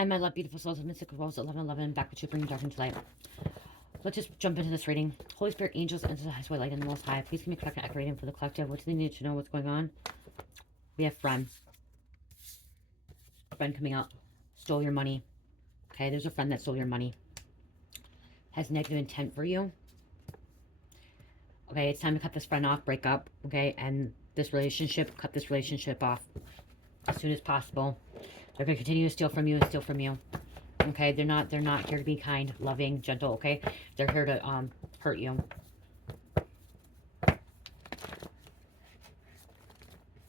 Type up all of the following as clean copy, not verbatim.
Hi, my love, beautiful souls of mystical worlds, 1111, back with you, bringing dark into light. Let's just jump into this reading. Holy Spirit, angels, and the highest white light, and the most high. Please give me a correct and accurate reading for the collective. What do they need to know? What's going on? We have friend. Friend coming out. Stole your money. Okay, there's a friend that stole your money. Has negative intent for you. Okay, it's time to cut this friend off, break up. Okay, and this relationship, cut this relationship off as soon as possible. They're going to continue to steal from you and steal from you. Okay, they're not here to be kind, loving, gentle, okay? They're here to hurt you.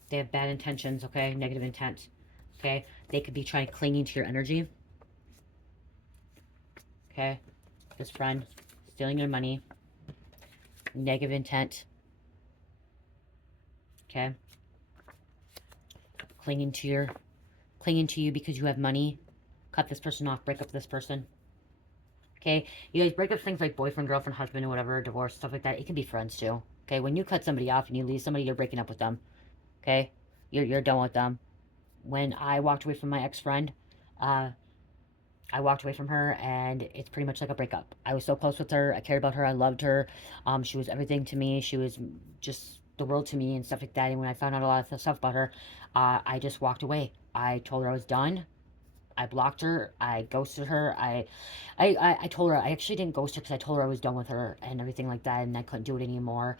They have bad intentions, okay? Negative intent. Okay? They could be trying clinging to your energy. Okay? This friend stealing your money. Negative intent. Okay? Clinging to you because you have money. Cut this person off, break up this person. Okay? You guys break up things like boyfriend, girlfriend, husband, or whatever, divorce, stuff like that. It can be friends too. Okay? When you cut somebody off and you leave somebody, you're breaking up with them. Okay? You're done with them. When I walked away from my ex-friend, I walked away from her, and it's pretty much like a breakup. I was so close with her. I cared about her. I loved her. She was everything to me. She was just the world to me and stuff like that. And when I found out a lot of stuff about her, I just walked away. I told her I was done. I blocked her. I ghosted her. I told her, I actually didn't ghost her because I told her I was done with her and everything like that, and I couldn't do it anymore.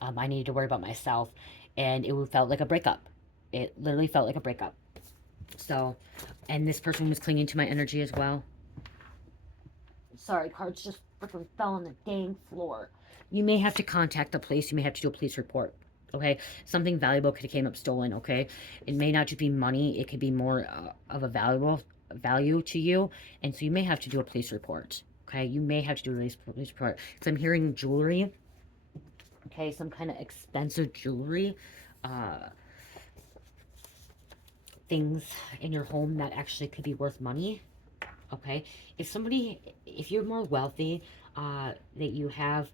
I needed to worry about myself, and it felt like a breakup. It literally felt like a breakup. So, and this person was clinging to my energy as well. Sorry, cards just freaking fell on the dang floor. You may have to contact the police. You may have to do a police report. Okay, something valuable could have came up stolen. Okay, it may not just be money. It could be more of a value to you, and so you may have to do a police report. Okay, you may have to do a police report. So I'm hearing jewelry. Okay, some kind of expensive jewelry. Things in your home that actually could be worth money. Okay, if you're more wealthy, that you have,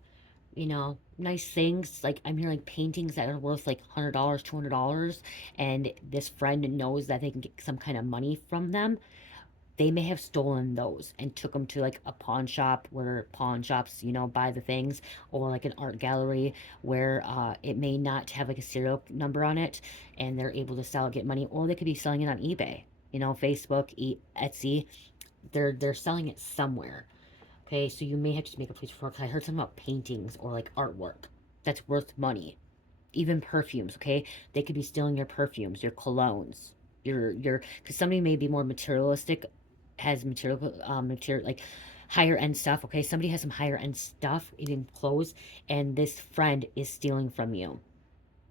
nice things, like I'm hearing like paintings that are worth like $100, $200, and this friend knows that they can get some kind of money from them. They may have stolen those and took them to like a pawn shop where pawn shops, buy the things, or like an art gallery where it may not have like a serial number on it, and they're able to sell it, get money, or they could be selling it on eBay, Facebook, Etsy. They're selling it somewhere. Okay, so you may have to make a police report because I heard something about paintings or like artwork that's worth money. Even perfumes, okay? They could be stealing your perfumes, your colognes, because somebody may be more materialistic, has material like higher end stuff. Okay, somebody has some higher end stuff, even clothes, and this friend is stealing from you.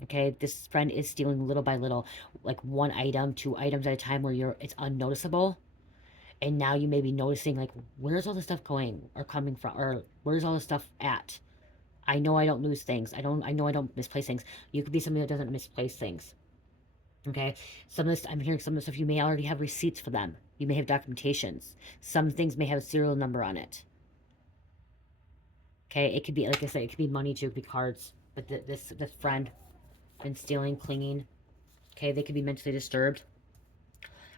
Okay, this friend is stealing little by little, like one item, two items at a time, where it's unnoticeable, and now you may be noticing, like, where's all the stuff going or coming from, or where's all the stuff at? I know I don't lose things. I know I don't misplace things. You could be somebody that doesn't misplace things. Okay, some of this, I'm hearing some of the stuff, you may already have receipts for them. You may have documentations. Some things may have a serial number on it. Okay, it could be, like I said, it could be money too, it could be cards. But this friend been stealing, clinging. Okay, they could be mentally disturbed.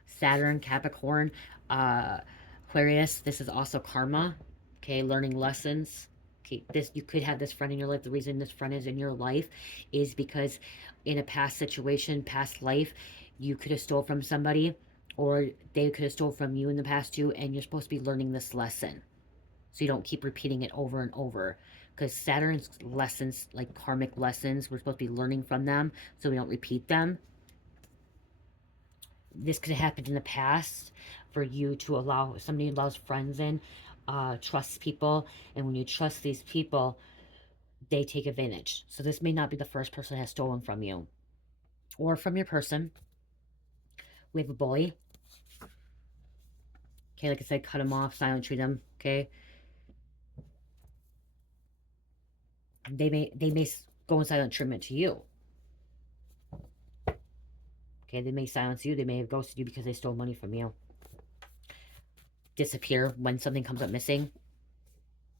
Saturn, Capricorn, Aquarius. This is also karma. Okay, learning lessons. Okay, you could have this friend in your life. The reason this friend is in your life is because in a past situation, past life, you could have stole from somebody, or they could have stole from you in the past too, and you're supposed to be learning this lesson so you don't keep repeating it over and over. Because Saturn's lessons, like karmic lessons, we're supposed to be learning from them so we don't repeat them. This could have happened in the past for you to allow, somebody allows friends in, trusts people, and when you trust these people, they take advantage. So this may not be the first person that has stolen from you or from your person. We have a bully. Okay, like I said, cut them off, silent treat them. Okay, they may go in silent treatment to you. Okay, they may silence you. They may have ghosted you because they stole money from you. Disappear when something comes up missing.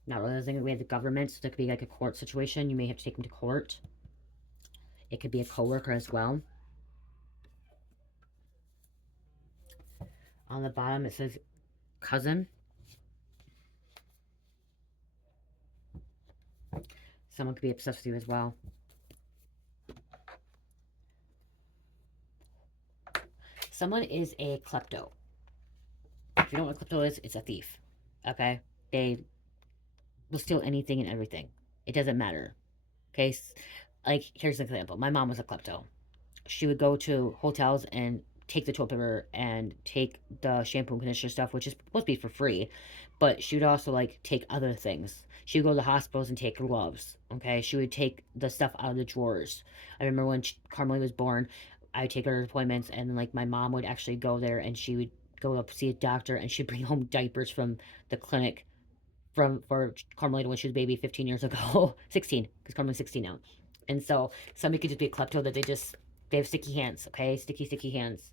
Not realizing we have the government, so there could be like a court situation. You may have to take them to court. It could be a coworker as well. On the bottom, it says cousin. Someone could be obsessed with you as well. Someone is a klepto. If you don't know what klepto is, it's a thief. Okay? They will steal anything and everything. It doesn't matter. Okay? Like, here's an example. My mom was a klepto. She would go to hotels and take the toilet paper and take the shampoo and conditioner stuff, which is supposed to be for free, but she would also like take other things. She would go to the hospitals and take gloves. Okay, she would take the stuff out of the drawers. I remember when Carmelie was born, I would take her to appointments, and like my mom would actually go there, and she would go up see a doctor, and she'd bring home diapers from the clinic from for Carmelita when she was a baby 15 years ago, 16, because Carmelita's 16 now. And so somebody could just be a klepto that they have sticky hands, okay? Sticky hands.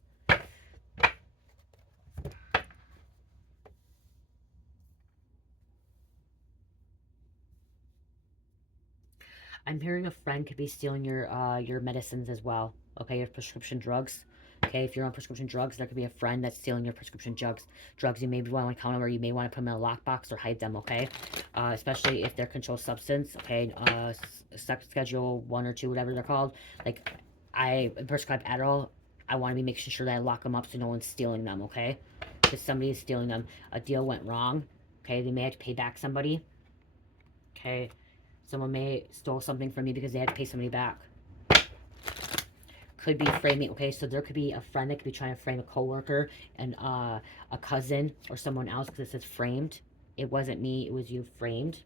I'm hearing a friend could be stealing your medicines as well, okay? Your prescription drugs. Okay, if you're on prescription drugs, there could be a friend that's stealing your prescription drugs you maybe want to count them, or you may want to put them in a lockbox or hide them, okay? Especially if they're controlled substance, okay? Schedule 1 or 2, whatever they're called. Like, I prescribe Adderall. I want to be making sure that I lock them up so no one's stealing them, okay? Because somebody is stealing them. A deal went wrong, okay? They may have to pay back somebody, okay? Someone may stole something from me because they had to pay somebody back. Could be framing. Okay, so there could be a friend that could be trying to frame a coworker and a cousin or someone else because it says framed. It wasn't me. It was you framed.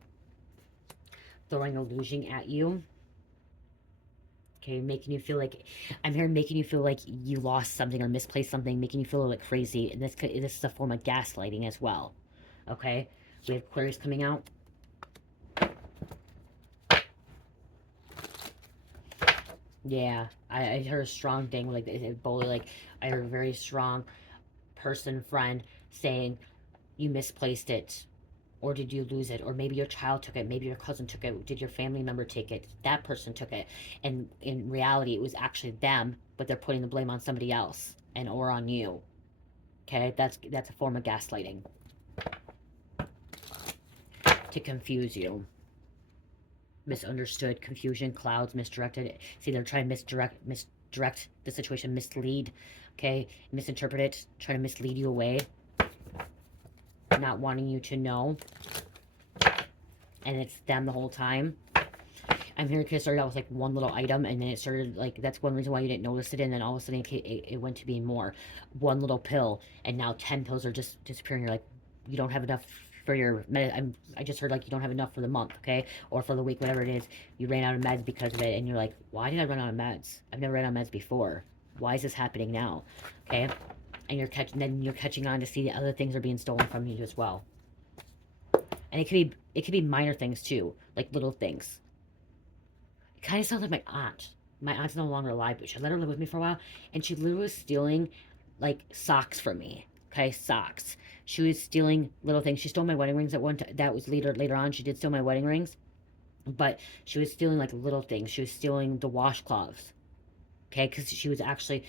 Throwing a illusion at you. Okay, making you feel like I'm here, making you feel like you lost something or misplaced something, making you feel like crazy. And this is a form of gaslighting as well. Okay, we have Aquarius coming out. Yeah, I heard a strong thing like bully. Like I heard a very strong person friend saying you misplaced it, or did you lose it, or maybe your child took it, maybe your cousin took it, did your family member take it, that person took it, and in reality it was actually them, but they're putting the blame on somebody else and or on you. Okay, that's a form of gaslighting to confuse you. Misunderstood, confusion, clouds, misdirected. See, they're trying to misdirect the situation, mislead, okay, misinterpret it, trying to mislead you away, not wanting you to know, and it's them the whole time. I'm here because it started out with like one little item, and then it started like that's one reason why you didn't notice it, and then all of a sudden it went to being more. One little pill, and now 10 pills are just disappearing. You're like, you don't have enough for your I just heard like you don't have enough for the month, okay, or for the week, whatever it is. You ran out of meds because of it, and you're like, why did I run out of meds? I've never ran out of meds before. Why is this happening now? Okay, and you're catching on to see the other things are being stolen from you as well. And it could be minor things too, like little things. It kind of sounds like my aunt. My aunt's no longer alive, but she let her live with me for a while, and she literally was stealing like socks from me. Okay, socks. She was stealing little things. She stole my wedding rings at one time. That was later on. She did steal my wedding rings, but she was stealing like little things. She was stealing the washcloths. Okay, because she was actually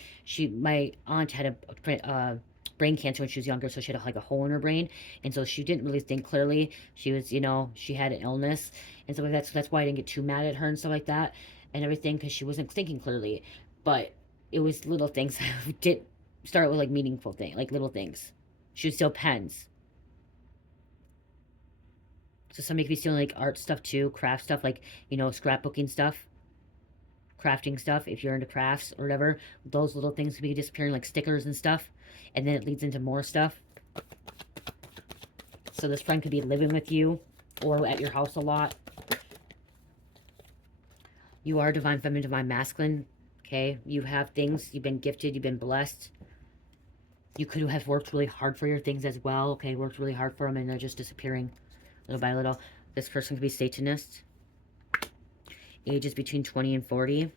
my aunt had a brain cancer when she was younger, so she had like a hole in her brain, and so she didn't really think clearly. She was, she had an illness, and so that's why I didn't get too mad at her and stuff like that, and everything, because she wasn't thinking clearly. But it was little things. Did start with like meaningful thing, like little things. She would steal pens. So somebody could be stealing like art stuff too, craft stuff, like scrapbooking stuff, crafting stuff, if you're into crafts or whatever. Those little things could be disappearing, like stickers and stuff, and then it leads into more stuff. So this friend could be living with you or at your house a lot. You are divine feminine, divine masculine. Okay, you have things, you've been gifted, you've been blessed. You could have worked really hard for your things as well. Okay, worked really hard for them, and they're just disappearing little by little. This person could be Satanist. Ages between 20 and 40.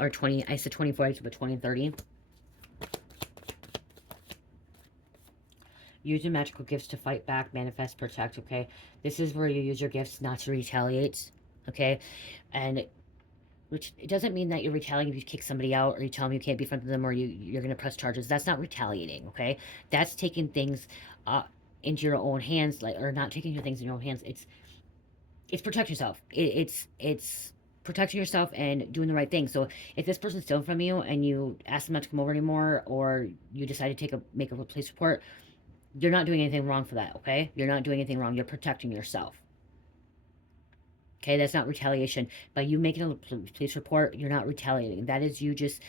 Or 20, I said 24, but 20 and 30. Use your magical gifts to fight back, manifest, protect, okay? This is where you use your gifts not to retaliate, okay? And which it doesn't mean that you're retaliating if you kick somebody out or you tell them you can't be friends with them or you're going to press charges. That's not retaliating, okay? That's taking things uh, into your own hands, like, or not taking your things in your own hands. It's protect yourself. It's protecting yourself and doing the right thing. So if this person's stealing from you and you ask them not to come over anymore, or you decide to make a police report, you're not doing anything wrong for that, okay? You're not doing anything wrong. You're protecting yourself. Okay, that's not retaliation. By you making a police report, you're not retaliating. That is you just,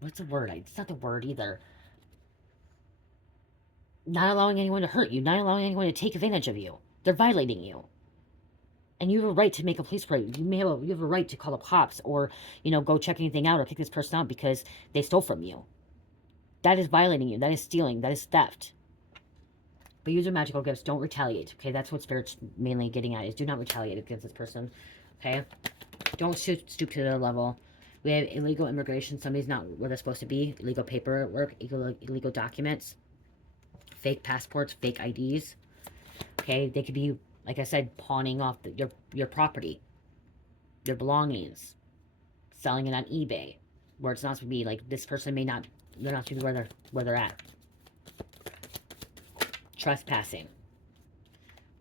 what's the word? It's not the word either. Not allowing anyone to hurt you, not allowing anyone to take advantage of you. They're violating you. And you have a right to make a police report. You have a right to call the cops or, go check anything out or kick this person out because they stole from you. That is violating you. That is stealing. That is theft. But use your magical gifts. Don't retaliate. Okay, that's what Spirit's mainly getting at, is do not retaliate against this person. Okay? Don't stoop to their level. We have illegal immigration. Somebody's not where they're supposed to be. Illegal paperwork. Illegal documents. Fake passports. Fake IDs. Okay? They could be, like I said, pawning off your property. Your belongings. Selling it on eBay. Where it's not supposed to be. Like, this person may not... They're not supposed to be where they're at. Trespassing.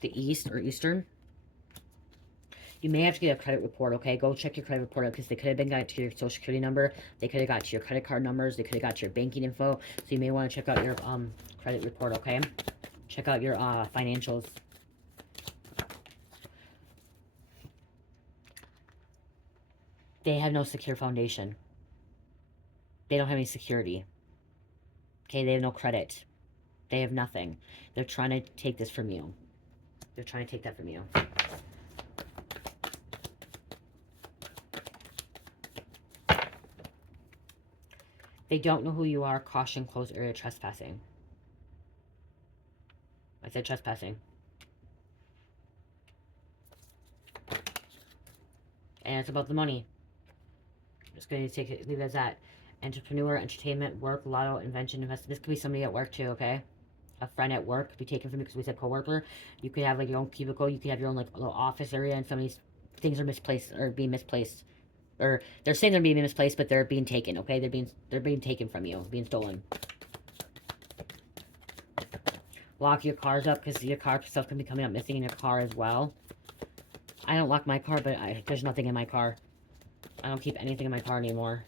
The East or Eastern. You may have to get a credit report, okay? Go check your credit report out because they could have been got to your social security number. They could have got to your credit card numbers. They could have got to your banking info. So you may want to check out your credit report, okay? Check out your financials. They have no secure foundation. They don't have any security. Okay, they have no credit. They have nothing. They're trying to take this from you. They're trying to take that from you. They don't know who you are. Caution, closed area trespassing. I said trespassing. And it's about the money. I'm just going to leave it as that. Entrepreneur, entertainment, work, lotto, invention, investment. This could be somebody at work too, okay? A friend at work could be taken from you because we said co-worker. You could have like your own cubicle. You could have your own like little office area, and somebody's things are misplaced or being misplaced. Or they're saying they're being misplaced, but they're being taken, okay? They're being taken from you, being stolen. Lock your cars up because your car stuff can be coming up missing in your car as well. I don't lock my car, but there's nothing in my car. I don't keep anything in my car anymore.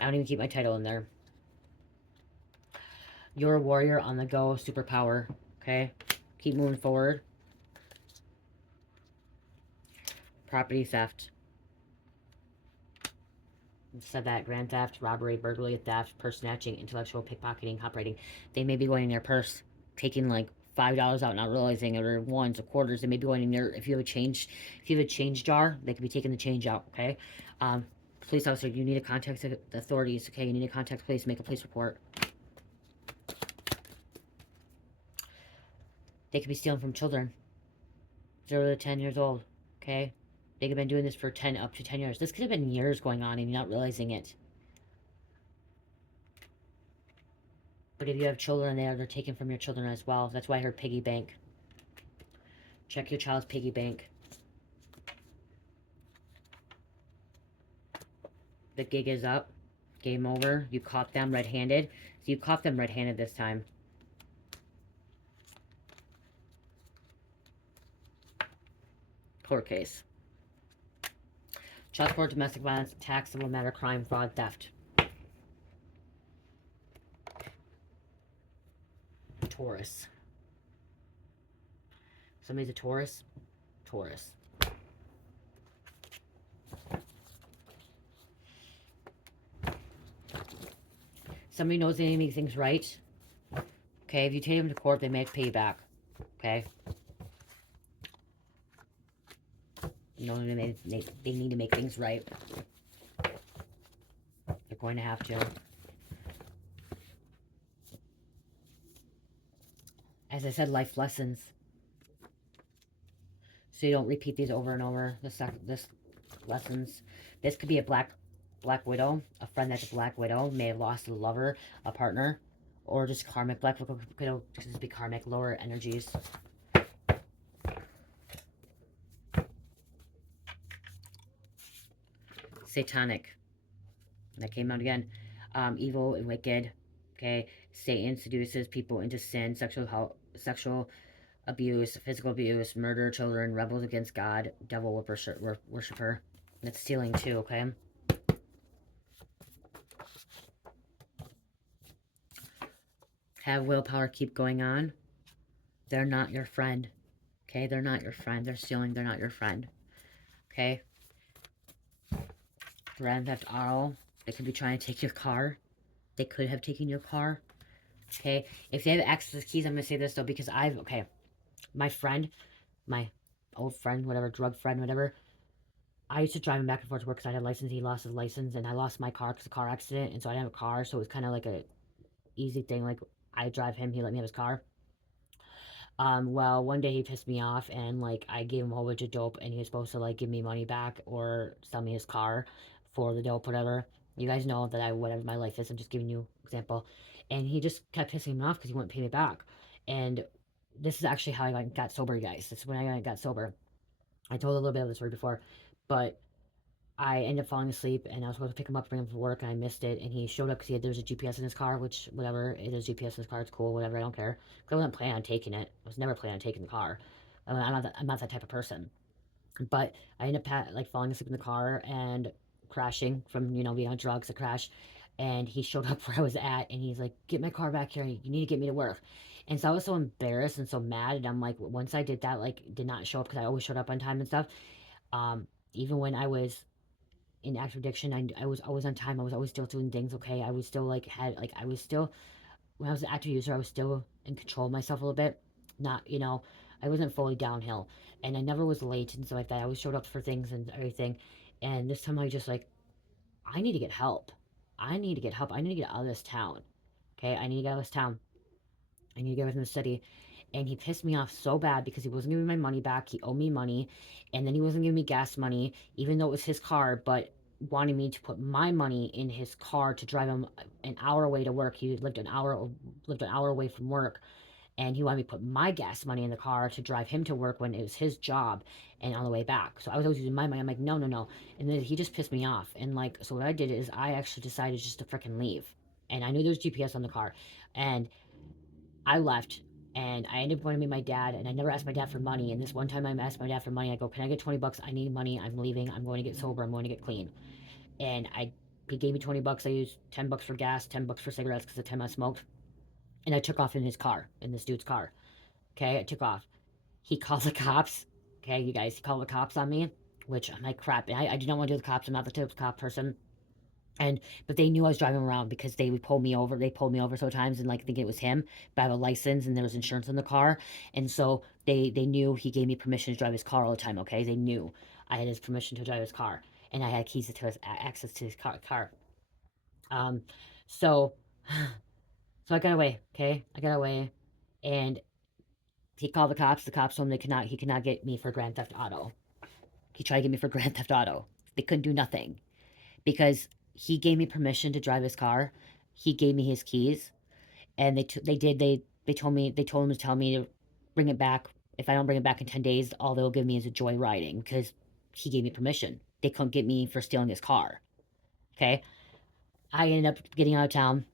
I don't even keep my title in there. You're a warrior on the go, superpower, okay? Keep moving forward. Property theft. Said that. Grand theft, robbery, burglary, theft, purse snatching, intellectual pickpocketing, operating. They may be going in your purse, taking like $5 out, not realizing it, or ones or quarters. They may be going in there. If you have a change jar, they could be taking the change out, okay? Police officer, you need to contact the authorities, okay? You need to contact police, make a police report. They could be stealing from children. 0 to 10 years old, okay? They could have been doing this for up to 10 years. This could have been years going on and you're not realizing it. But if you have children there, they're taken from your children as well. That's why I heard piggy bank. Check your child's piggy bank. The gig is up. Game over. You caught them red-handed. So you caught them red-handed this time. Court case. Child support, domestic violence, tax, civil matter, crime, fraud, theft. Taurus. Somebody's a Taurus. Taurus. Somebody knows they need to make things right. Okay, if you take them to court, they may have to pay you back. Okay? You know, they need to make things right. They're going to have to. As I said, life lessons. So you don't repeat these over and over. This lessons. This could be a black widow. A friend that's a black widow may have lost a lover, a partner, or just karmic. Black widow could just be karmic, lower energies. Satanic. That came out again. Evil and wicked. Okay. Satan seduces people into sin, sexual abuse, physical abuse, murder children, rebels against God, devil worshiper. That's stealing too, okay? Have willpower, keep going on. They're not your friend. Okay? They're not your friend. They're stealing. They're not your friend. Okay? Grand Theft Auto. They could be trying to take your car. They could have taken your car. Okay? If they have access to the keys, I'm going to say this though, because okay, my friend, my old friend, whatever, drug friend, whatever, I used to drive him back and forth to work because I had a license. He lost his license, and I lost my car because of a car accident, and so I didn't have a car, so it was kind of like a easy thing. Like, I drive him, he let me have his car. Well, one day he pissed me off, and like I gave him a whole bunch of dope, and he was supposed to like give me money back or sell me his car for the dope, whatever. You guys know that whatever my life is, I'm just giving you example. And he just kept pissing me off because he wouldn't pay me back. And this is actually how I got sober, guys. This is when I got sober. I told a little bit of the story before, but I ended up falling asleep, and I was supposed to pick him up, bring him from work, and I missed it. And he showed up because there was a GPS in his car, which, whatever, it is GPS in his car, it's cool, whatever, I don't care. Because I wasn't planning on taking it. I was never planning on taking the car. I'm not that type of person. But I ended up like falling asleep in the car and crashing from, being on drugs, a crash. And he showed up where I was at, and he's like, "Get my car back here. You need to get me to work." And so I was so embarrassed and so mad. And I'm like, once I did that, like, did not show up because I always showed up on time and stuff. Even when I was in active addiction, I was always on time. I was always still doing things okay. I was still like I was still, when I was an active user, I was still in control of myself a little bit. Not, I wasn't fully downhill, and I never was late and stuff like that. I always showed up for things and everything. And this time I just like, I need to get help. I need to get help. I need to get out of this town. Okay, I need to get out of this town. I need to get away from the city. And he pissed me off so bad because he wasn't giving me my money back. He owed me money, and then he wasn't giving me gas money, even though it was his car, but wanting me to put my money in his car to drive him an hour away to work. He lived an hour away from work, and he wanted me to put my gas money in the car to drive him to work when it was his job and on the way back. So I was always using my money. I'm like, no, no, no. And then he just pissed me off. And like, so what I did is I actually decided just to freaking leave. And I knew there was GPS on the car. And I left, and I ended up going to meet my dad, and I never asked my dad for money. And this one time I asked my dad for money. I go, "Can I get 20 bucks? I need money. I'm leaving. I'm going to get sober. I'm going to get clean." And he gave me 20 bucks. I used 10 bucks for gas, 10 bucks for cigarettes because the time I smoked. And I took off in his car, in this dude's car. Okay, I took off. He called the cops. Okay, you guys, he called the cops on me, which I'm like, crap. And I did not want to do the cops. I'm not the type of cop person. And but they knew I was driving around because they would pull me over. They pulled me over so times and like thinking it was him, but I have a license and there was insurance in the car, and so they knew he gave me permission to drive his car all the time. Okay, they knew I had his permission to drive his car, and I had keys to his access to his car. Um, so so I got away. Okay, I got away, and he called the cops. The cops told him he could not get me for Grand Theft Auto. He tried to get me for Grand Theft Auto. They couldn't do nothing because he gave me permission to drive his car. He gave me his keys, and they told me they told him to tell me to bring it back. If I don't bring it back in 10 days, all they'll give me is a joyriding because he gave me permission. They couldn't get me for stealing his car. Okay, I ended up getting out of town.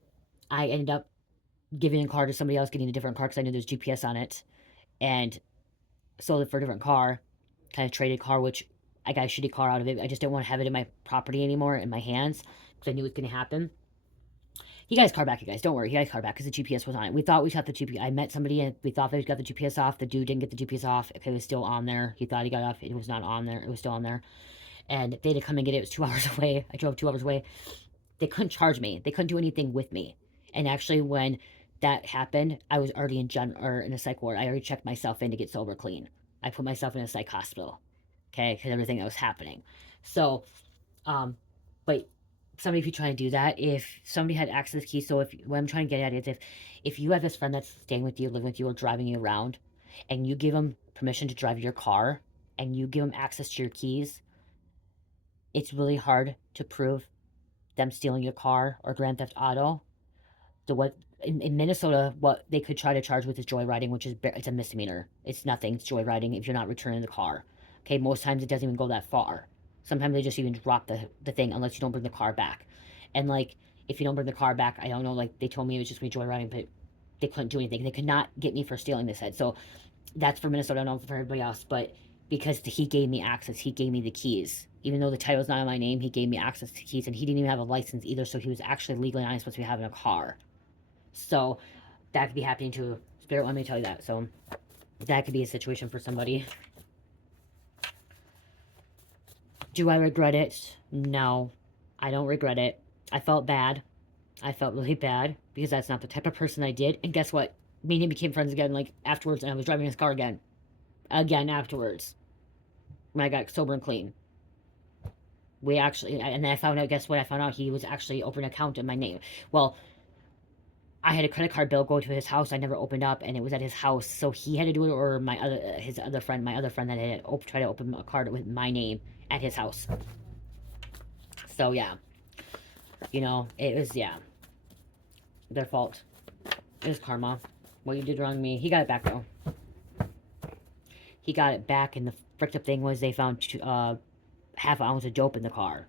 I ended up giving a car to somebody else, getting a different car because I knew there's GPS on it, and sold it for a different car. Kind of traded car, which I got a shitty car out of it. I just didn't want to have it in my property anymore, in my hands, because I knew it was going to happen. He got his car back, you guys. Don't worry. He got his car back because the GPS was on it. We thought we got the GPS. I met somebody and we thought they got the GPS off. The dude didn't get the GPS off. It was still on there. He thought he got it off. It was not on there. It was still on there. And they had to come and get it. It was 2 hours away. I drove 2 hours away. They couldn't charge me. They couldn't do anything with me. And actually, when that happened, I was already in a psych ward. I already checked myself in to get sober clean. I put myself in a psych hospital. Okay, because everything that was happening. So, um, but somebody, if you try to do that, if somebody had access keys, so if what I'm trying to get at is if you have this friend that's staying with you, living with you, or driving you around, and you give them permission to drive your car, and you give them access to your keys, it's really hard to prove them stealing your car or Grand Theft Auto. The what in Minnesota, what they could try to charge with is joyriding, which is it's a misdemeanor. It's nothing. It's joyriding if you're not returning the car. Okay, most times it doesn't even go that far. Sometimes they just even drop the thing unless you don't bring the car back. And like, if you don't bring the car back, I don't know, like they told me it was just me joyriding, but they couldn't do anything. They could not get me for stealing this head. So that's for Minnesota. I don't know for everybody else, but because he gave me access, he gave me the keys. Even though the title's not in my name, he gave me access to keys, and he didn't even have a license either. So he was actually legally not supposed to be having a car. So that could be happening to Spirit. Let me tell you that. So that could be a situation for somebody. Do I regret it? No, I don't regret it. I felt bad. I felt really bad because that's not the type of person I did. And guess what? Me and him became friends again, like afterwards, and I was driving his car again. Again afterwards. When I got sober and clean. We actually, and then I found out, guess what? I found out he was actually open an account in my name. Well, I had a credit card bill go to his house. I never opened up, and it was at his house. So he had to do it, or his other friend, my other friend that had tried to open a card with my name at his house. So yeah, you know, it was, yeah, their fault. It was karma. What you did wrong to me. He got it back though. He got it back, and the fricked up thing was they found half an ounce of dope in the car.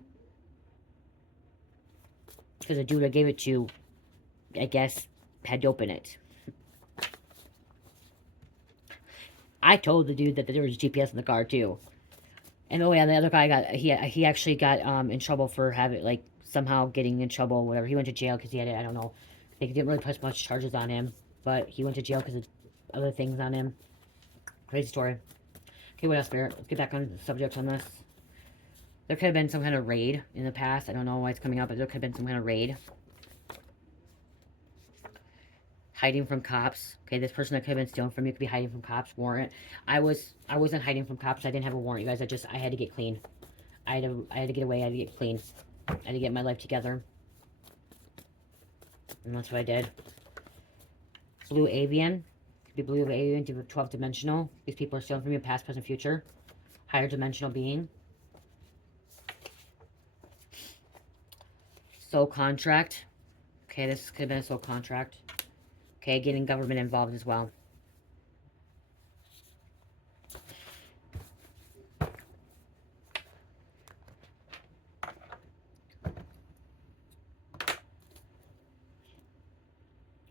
Because the dude I gave it to, I guess, had dope in it. I told the dude that there was GPS in the car too. And oh yeah, the other guy got, he actually got in trouble for having, like, somehow getting in trouble, whatever. He went to jail because he had it, I don't know. They didn't really put much charges on him, but he went to jail because of other things on him. Crazy story. Okay, what else, Spirit? Let's get back on the subject on this. There could have been some kind of raid in the past. I don't know why it's coming up, but there could have been some kind of raid. Hiding from cops. Okay, this person that could have been stealing from you could be hiding from cops. Warrant. I wasn't hiding from cops. I didn't have a warrant, you guys. I had to get clean. I had to get away. I had to get clean. I had to get my life together. And that's what I did. Blue Avian. Could be Blue Avian, 12 dimensional. These people are stealing from you, past, present, future. Higher dimensional being. Soul contract. Okay, this could have been a soul contract. Okay, getting government involved as well.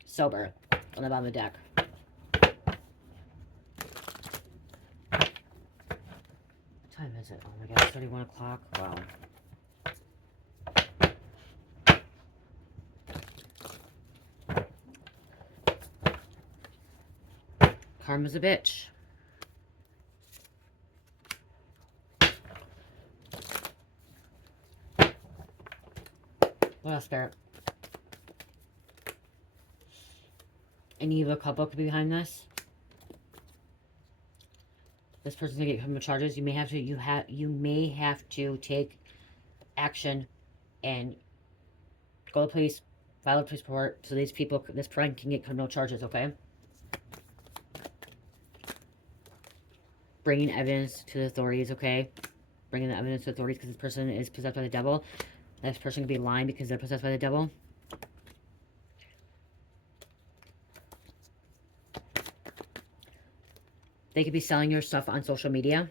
Sober on the bottom of the deck. What time is it? Oh my god, it's 31 o'clock. Wow. Karma's a bitch. What else, Spirit? An evil couple could be behind this. This person's gonna get criminal charges. You may have to take action and go to the police, file a police report, so this person can get criminal charges. Okay. Bringing evidence to the authorities. Okay. Bringing the evidence to the authorities because this person is possessed by the devil. This person could be lying because they're possessed by the devil. They could be selling your stuff on social media.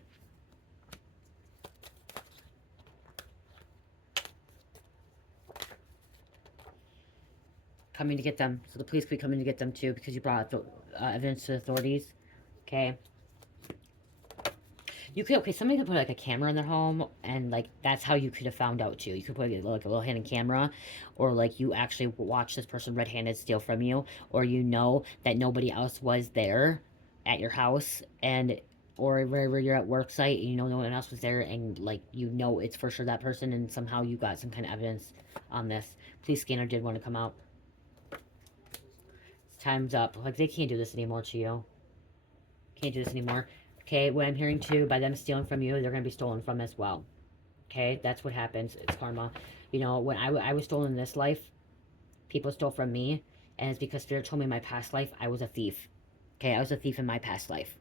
Coming to get them. So the police could be coming to get them too because you brought evidence to the authorities. Okay. You could, okay, somebody could put like a camera in their home, and like that's how you could have found out too. You could put like a little hidden camera, or like you actually watch this person red-handed steal from you, or you know that nobody else was there at your house, and or wherever you're at work site, and you know no one else was there, and like you know it's for sure that person, and somehow you got some kind of evidence on this. Police scanner did want to come out. Time's up. Like they can't do this anymore to you. Can't do this anymore. Okay, what I'm hearing too, by them stealing from you, they're going to be stolen from as well. Okay, that's what happens. It's karma. You know, when I was stolen in this life, people stole from me, and it's because Spirit told me in my past life I was a thief. Okay, I was a thief in my past life.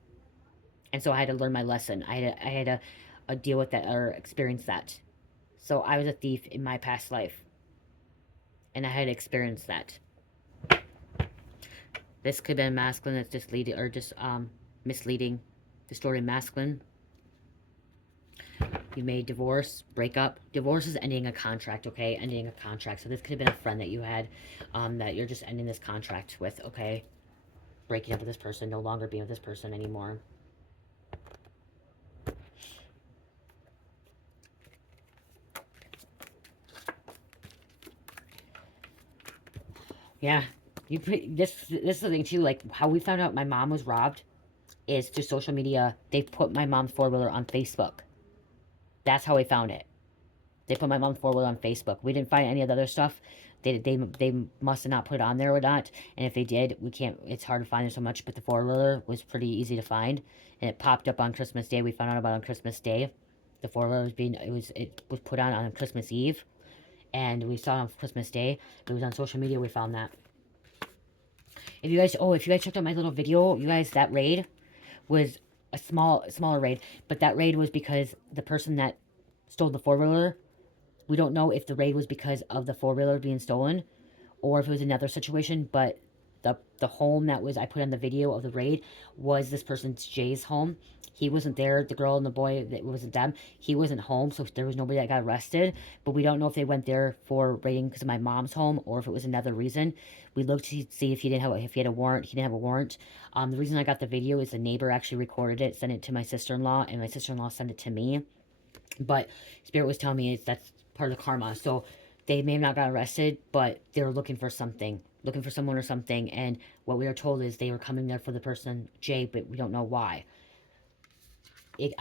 And so I had to learn my lesson. I had to deal with that or experience that. So I was a thief in my past life. And I had to experience that. This could have been masculine that's just leading, or just misleading. Distorted masculine. You may divorce, break up. Divorce is ending a contract, okay? Ending a contract. So this could have been a friend that you had that you're just ending this contract with, okay? Breaking up with this person, no longer being with this person anymore. Yeah. This is the thing too, like how we found out my mom was robbed is through social media. They put my mom's four-wheeler on Facebook. That's how we found it. They put my mom's four-wheeler on Facebook. We didn't find any of the other stuff. They must have not put it on there or not. And if they did, we can't. It's hard to find there so much. But the four-wheeler was pretty easy to find, and it popped up on Christmas Day. We found out about it on Christmas Day. The four-wheeler was it was put on Christmas Eve, and we saw it on Christmas Day. It was on social media. We found that. If you guys checked out my little video, you guys, that raid was a smaller raid, but that raid was because the person that stole the four-wheeler, we don't know if the raid was because of the four-wheeler being stolen or if it was another situation, but the home that was I put on the video of the raid was this person's Jay's home. He wasn't there. The girl and the boy, that wasn't them. He wasn't home, so there was nobody that got arrested. But we don't know if they went there for raiding because of my mom's home or if it was another reason. We looked to see if he had a warrant. He didn't have a warrant. The reason I got the video is the neighbor actually recorded it, sent it to my sister-in-law, and my sister-in-law sent it to me. But Spirit was telling me that's part of the karma. So they may have not got arrested, but they were looking for something, looking for someone or something. And what we are told is they were coming there for the person, Jay, but we don't know why.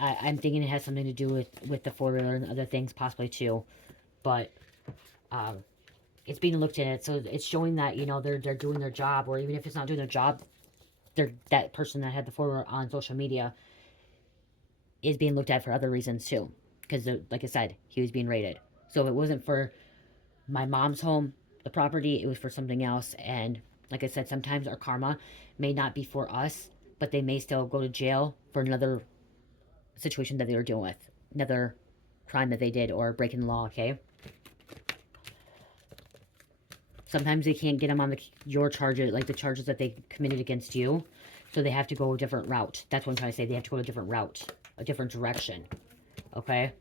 I'm thinking it has something to do with the four-wheeler and other things possibly too. But it's being looked at, so it's showing that, they're doing their job, or even if it's not doing their job, that person that had the four-wheeler on social media is being looked at for other reasons too. Because, like I said, he was being raided. So if it wasn't for my mom's home, the property, it was for something else. And like I said, sometimes our karma may not be for us, but they may still go to jail for another situation that they were dealing with, another crime that they did or breaking the law, okay? Sometimes they can't get them on your charges, like the charges that they committed against you, so they have to go a different route. That's what I'm trying to say. They have to go a different route, a different direction, okay?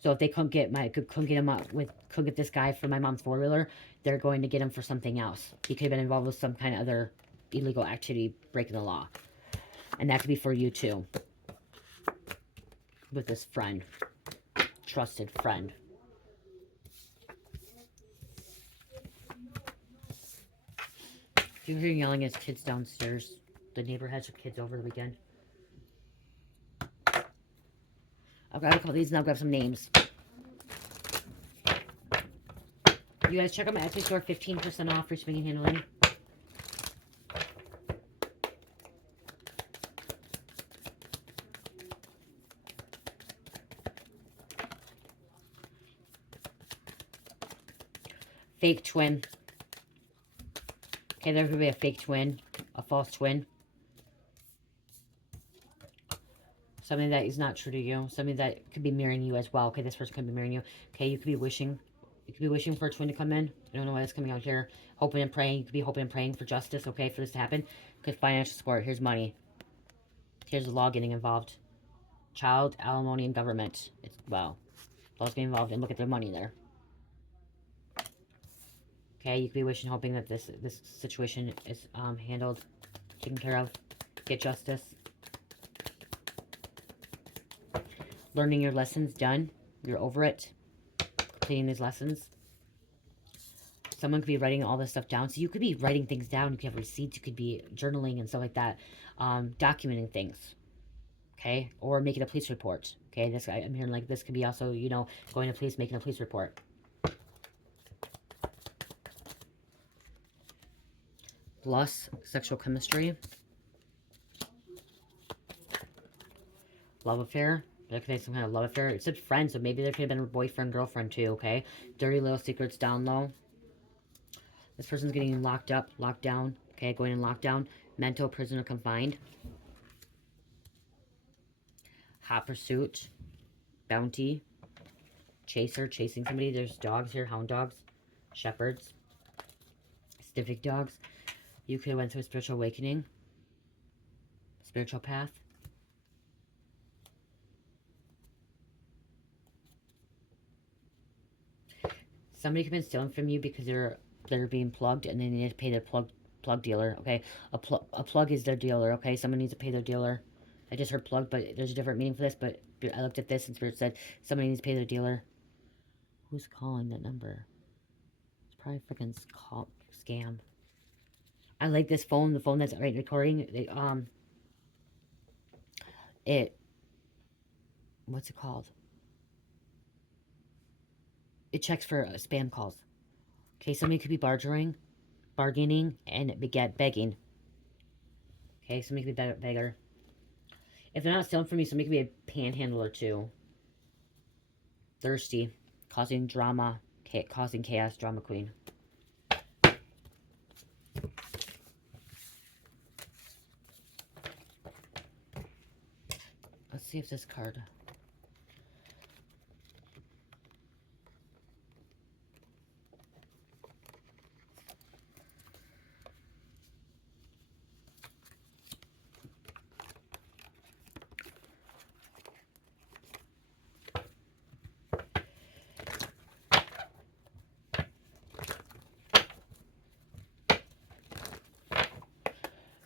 So if they couldn't get couldn't get this guy for my mom's four-wheeler, they're going to get him for something else. He could have been involved with some kind of other illegal activity, breaking the law. And that could be for you too. With this friend. Trusted friend. If you hear yelling at kids downstairs, the neighbor had some kids over the weekend. I'll grab a couple of these and I'll grab some names. You guys check out my Etsy store, 15% off for shipping and handling. Fake twin. Okay, there could be a fake twin, a false twin. Something that is not true to you. Something that could be mirroring you as well. Okay, this person could be mirroring you. Okay, you could be wishing for a twin to come in. I don't know why that's coming out here. Hoping and praying. You could be hoping and praying for justice, okay, for this to happen. Because financial support. Here's money. Here's the law getting involved. Child, alimony, and government. Well, law's getting involved, and look at their money there. Okay, you could be wishing, hoping that this situation is handled, taken care of. Get justice. Learning your lessons, done. You're over it. Completing these lessons. Someone could be writing all this stuff down. So you could be writing things down. You could have receipts. You could be journaling and stuff like that. Documenting things. Okay? Or making a police report. Okay? I'm hearing like this could be also, going to police, making a police report. Lust, sexual chemistry. Love affair. There could be some kind of love affair. It said friend, so maybe there could have been a boyfriend, girlfriend too, okay? Dirty little secrets down low. This person's getting locked up, locked down, okay? Going in lockdown. Mental prisoner confined. Hot pursuit. Bounty. Chaser, chasing somebody. There's dogs here, hound dogs. Shepherds. Stivic dogs. You could have went through a spiritual awakening. Spiritual path. Somebody could have been stealing from you because they're being plugged and they need to pay their plug dealer. Okay, a plug is their dealer. Okay, someone needs to pay their dealer. I just heard plug, but there's a different meaning for this. But I looked at this and Spirit said somebody needs to pay their dealer. Who's calling that number? It's probably freaking scam. I like this phone. The phone that's right recording. It what's it called? It checks for spam calls. Okay, somebody could be bargaining, and beget begging. Okay, somebody could be a beggar. If they're not stealing from you, somebody could be a panhandler too. Thirsty, causing drama, causing chaos, drama queen. Let's see if this card.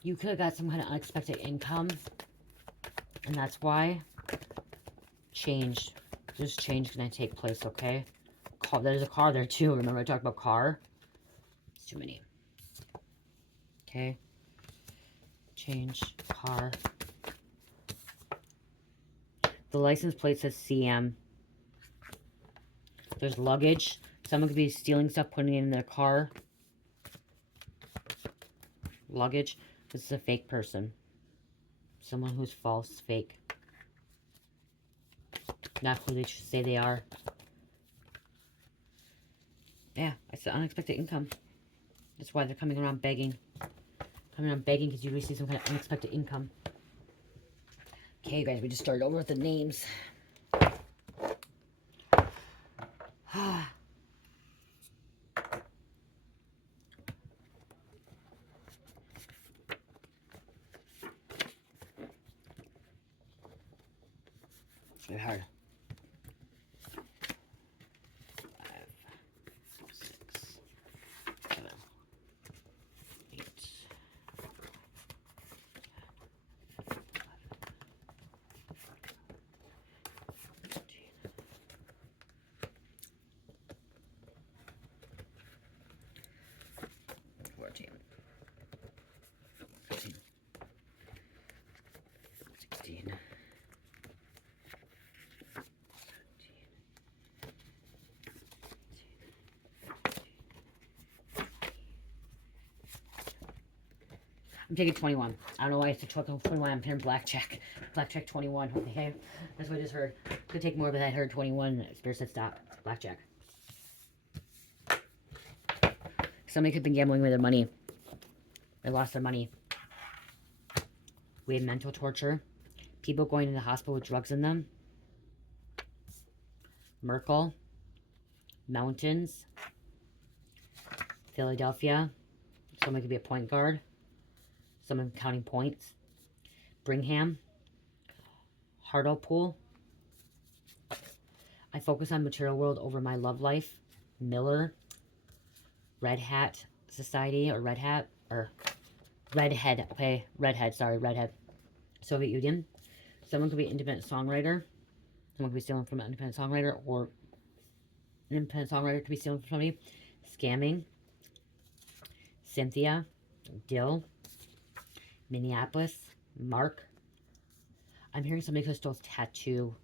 You could have got some kind of unexpected income, and that's why there's change going to take place, okay? There's a car there too. Remember I talked about car? It's too many. Okay. Change, car. The license plate says CM. There's luggage. Someone could be stealing stuff, putting it in their car. Luggage. This is a fake person. Someone who's false, fake. Not who they say they are. Yeah, it's unexpected income. That's why they're coming around begging. Coming around begging because you receive some kind of unexpected income. Okay, guys, we just started over with the names. It's very hard. 5, 6, 7, 8, 14, 15, 16, 17. I'm taking 21. I don't know why I said 21. I'm paying blackjack. Blackjack 21. Okay. That's what I just heard. Could take more, but I heard 21. Spirit said stop. Blackjack. Somebody could have been gambling with their money. They lost their money. We have mental torture. People going to the hospital with drugs in them. Merkel. Mountains. Philadelphia. Someone could be a point guard. Someone counting points. Brigham. Hartlepool. I focus on material world over my love life. Miller. Red Hat Society, or Red Hat, or Redhead, okay, Redhead, sorry, Redhead. Soviet Union. Someone could be an independent songwriter. Someone could be stealing from an independent songwriter, or an independent songwriter could be stealing from somebody. Scamming. Cynthia. Dill. Minneapolis. Mark. I'm hearing somebody who stole tattoo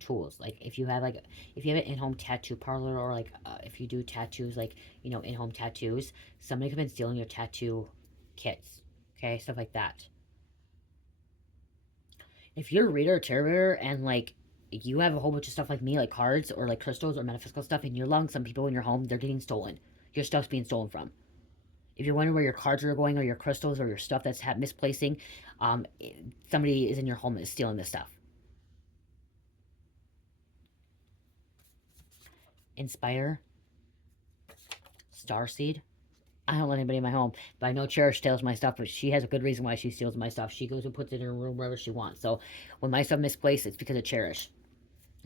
tools. Like if you have an in-home tattoo parlor, or like if you do tattoos, like, you know, in-home tattoos, somebody could have been stealing your tattoo kits. Okay, stuff like that. If you're a reader or tarot reader, and like you have a whole bunch of stuff like me, like cards or like crystals or metaphysical stuff, and you're allowing some people in your home, they're getting stolen. Your stuff's being stolen from. If you're wondering where your cards are going, or your crystals, or your stuff that's misplacing, somebody is in your home that is stealing this stuff. Inspire. Starseed. I don't let anybody in my home, but I know Cherish steals my stuff, but she has a good reason why she steals my stuff. She goes and puts it in her room wherever she wants. So when my stuff misplaced, it's because of Cherish.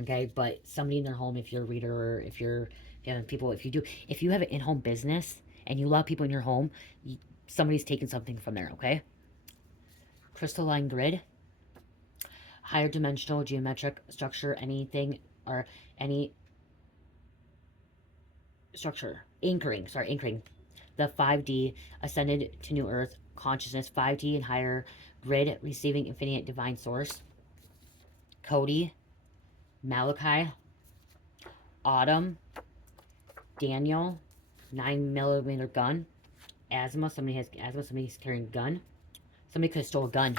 Okay, but somebody in their home, if you're a reader, or if you're And people, if you have an in-home business and you allow people in your home, somebody's taking something from there, okay? Crystalline grid, higher dimensional geometric structure, anything or any structure, anchoring. The 5D ascended to new earth consciousness, 5D and higher grid, receiving infinite divine source. Cody, Malachi, Autumn, Daniel, 9mm gun, asthma. Somebody has asthma. Somebody's carrying a gun. Somebody could have stole a gun.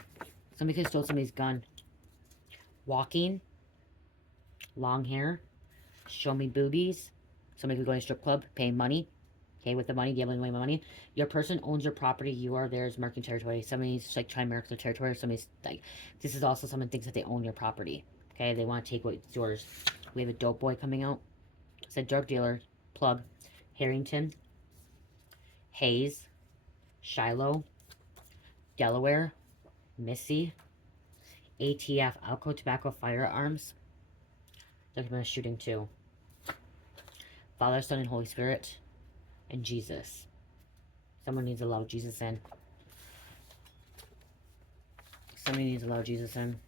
Somebody could have stole somebody's gun. Walking, long hair, show me boobies. Somebody could go to a strip club, paying money. Okay, with the money, gambling away money. Your person owns your property. You are theirs, marking territory. Somebody's like trying to mark their territory. Somebody's like, this is also someone thinks that they own your property. Okay, they want to take what's yours. We have a dope boy coming out. Said drug dealer, plug, Harrington, Hayes, Shiloh, Delaware, Missy, ATF, Alco Tobacco Firearms. They're going to shooting too. Father, Son, and Holy Spirit, and Jesus. Someone needs to allow Jesus in. Somebody needs to allow Jesus in.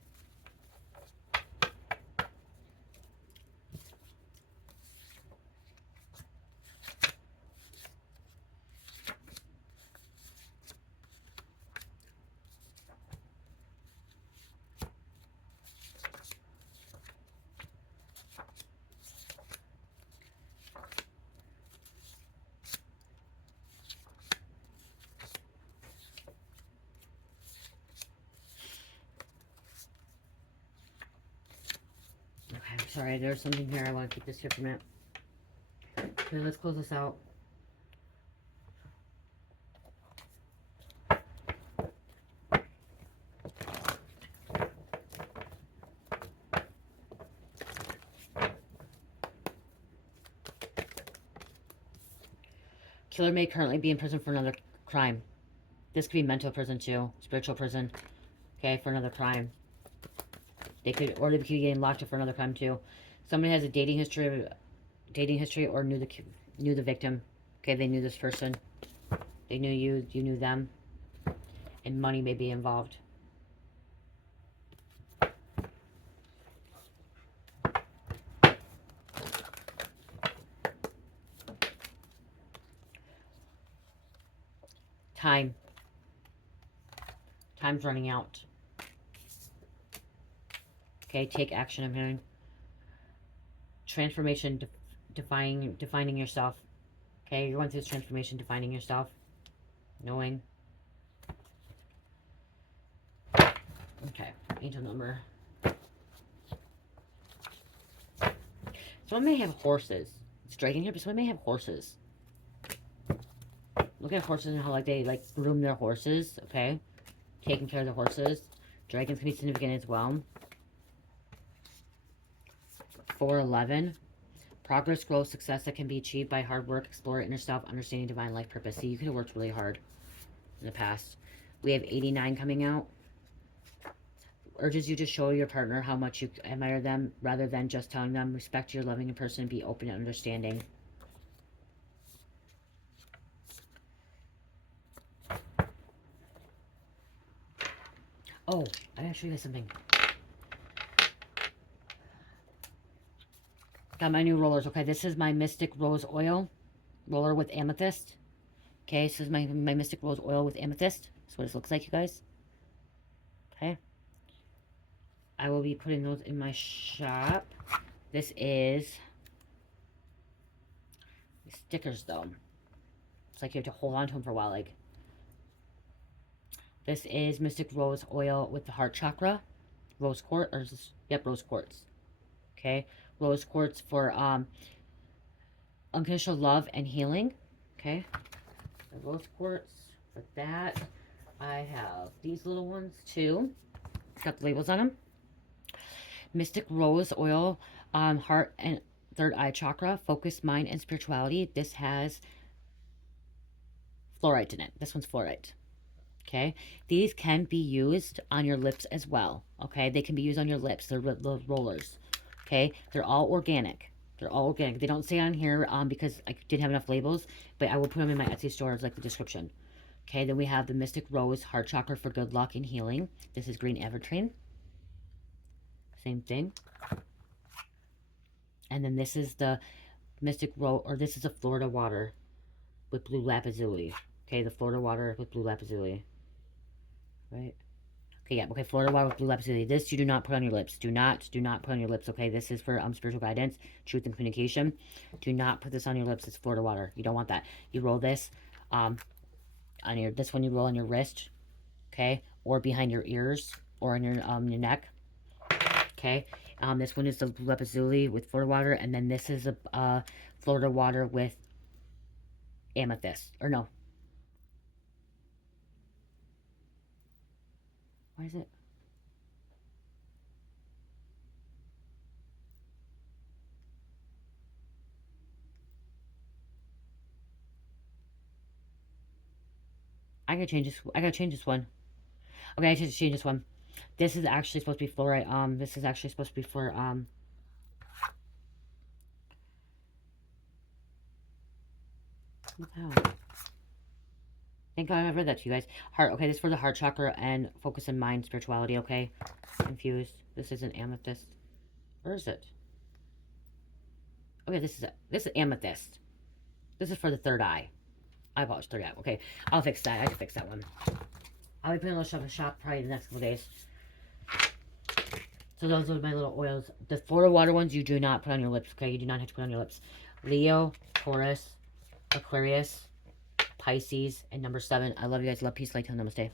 Okay, sorry, there's something here. I want to keep this here for a minute. Okay, let's close this out. Killer may currently be in prison for another crime. This could be mental prison too, spiritual prison. Okay, for another crime. They could be getting locked up for another crime too. Somebody has a dating history, or knew the victim. Okay, they knew this person. They knew you. You knew them, and money may be involved. Time. Time's running out. Okay, take action. I'm hearing transformation, defining yourself. Okay, you're going through this transformation, defining yourself, knowing. Okay, angel number. Someone may have horses. It's dragging here, but someone may have horses. Look at horses and how like they like groom their horses. Okay, taking care of the horses. Dragons can be significant as well. 411. Progress, growth, success that can be achieved by hard work, explore inner self, understanding divine life purpose. See, you could have worked really hard in the past. We have 89 coming out. Urges you to show your partner how much you admire them rather than just telling them. Respect your loving person and be open and understanding. Oh, I gotta show you guys something. Got my new rollers. Okay, this is my Mystic Rose Oil roller with amethyst. Okay, this is my Mystic Rose Oil with amethyst. That's what it looks like, you guys. Okay. I will be putting those in my shop. This is stickers, though. It's like you have to hold on to them for a while. Like, this is Mystic Rose Oil with the heart chakra. Rose quartz, or is this, yep, rose quartz. Okay, rose quartz for unconditional love and healing. Okay, the rose quartz for that. I have these little ones too. Got the labels on them. Mystic Rose Oil, heart and third eye chakra, focus, mind, and spirituality. This has fluorite in it. This one's fluorite. Okay, these can be used on your lips as well. Okay, they can be used on your lips. They're rollers. Okay, they're all organic. They're all organic. They don't say on here because I didn't have enough labels, but I will put them in my Etsy store as like the description. Okay, then we have the Mystic Rose Heart Chakra for good luck and healing. This is green avertrine. Same thing. And then this is the Mystic Rose, or this is a Florida water with blue lapizuli. Okay, the Florida water with blue lapizuli. Right? Okay, yeah, okay, Florida water with blue lapizuli. This you do not put on your lips. Do not put on your lips, okay? This is for spiritual guidance, truth and communication. Do not put this on your lips. It's Florida water. You don't want that. You roll this on this one you roll on your wrist, okay? Or behind your ears or on your neck. Okay, this one is the blue lapizuli with Florida water, and then this is a Florida water with amethyst. Or no, why is it? I gotta change this. I gotta change this one. Okay, I should change this one. This is actually supposed to be fluorite. This is actually supposed to be for what the hell? Thank God I read that to you guys. Heart. Okay, this is for the heart chakra and focus in mind, spirituality. Okay, confused. This is an amethyst. Where is it? Okay, this is amethyst. This is for the third eye. I apologize, third eye. Okay, I'll fix that. I can fix that one. I'll be putting a little stuff in the shop probably the next couple days. So those are my little oils. The Florida water ones you do not put on your lips, okay? You do not have to put on your lips. Leo, Taurus, Aquarius, Pisces, and number 7. I love you guys. Love, peace, light, namaste.